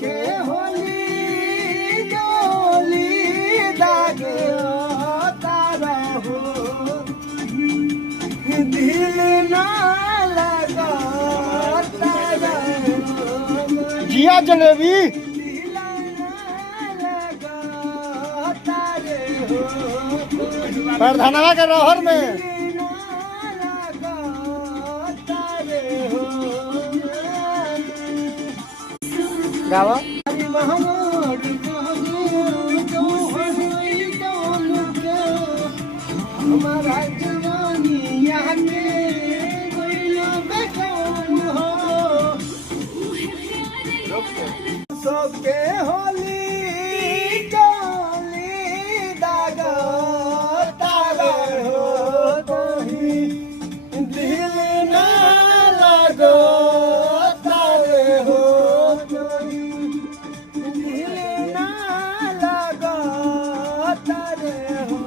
के होली जोली दागे तारा हो दिल ना लगा तारा जिया जलेबी दिल ना लगा तारे हो प्रधानवा के रहर में गावा हमारा जवानी यहाँ के सबके होली चली दागा तारा हो तोही दिल ना लगो तारे हो तोही दिल ना लगो तारे हो